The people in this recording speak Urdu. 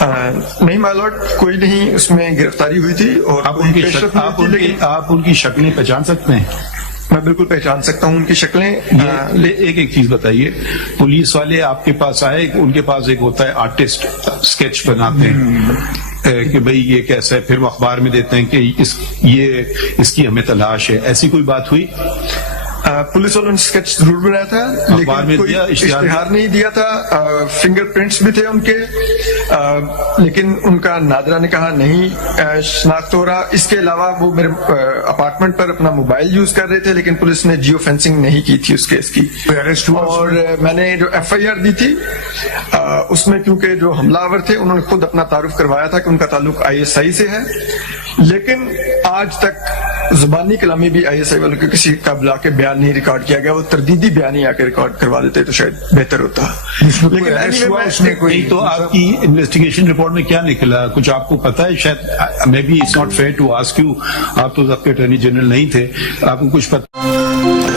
نہیں مائی لارڈ، کوئی نہیں اس میں گرفتاری ہوئی تھی اور آپ ان کی شکلیں پہچان سکتے ہیں؟ میں بالکل پہچان سکتا ہوں ان کی شکلیں. ایک چیز بتائیے، پولیس والے آپ کے پاس آئے، ان کے پاس ایک ہوتا ہے آرٹسٹ، اسکیچ بناتے ہیں کہ بھئی یہ کیسا ہے، پھر وہ اخبار میں دیتے ہیں کہ اس کی ہمیں تلاش ہے، ایسی کوئی بات ہوئی؟ پولیس والوں نے اسکیچ ضرور بنایا تھا لیکن کوئی اشتہار نہیں دیا تھا. فنگر پرنٹس بھی تھے ان کے، لیکن ان کا نادرہ نے کہا نہیں شناخت ہو رہا. اس کے علاوہ وہ میرے اپارٹمنٹ پر اپنا موبائل یوز کر رہے تھے، لیکن پولیس نے جیو فینسنگ نہیں کی تھی اس کیس کی. اور میں نے جو ایف آئی آر دی تھی اس میں کیونکہ جو حملہ آور تھے انہوں نے خود اپنا تعارف کروایا تھا کہ ان کا تعلق آئی ایس آئی سے ہے، لیکن آج تک زبانی کلامی بھی آئی ایس آئی والوں کے کسی کا بلا کے بیان نہیں ریکارڈ کیا گیا. وہ تردیدی بیان ہی آ کے ریکارڈ کروا دیتے تو شاید بہتر ہوتا. لیکن تو آپ کی انویسٹیگیشن رپورٹ میں کیا نکلا؟ کچھ آپ کو پتا ہے؟ شاید maybe it's not fair to ask you, آپ تو ضابطۂ اٹارنی جنرل نہیں تھے، آپ کو کچھ پتا؟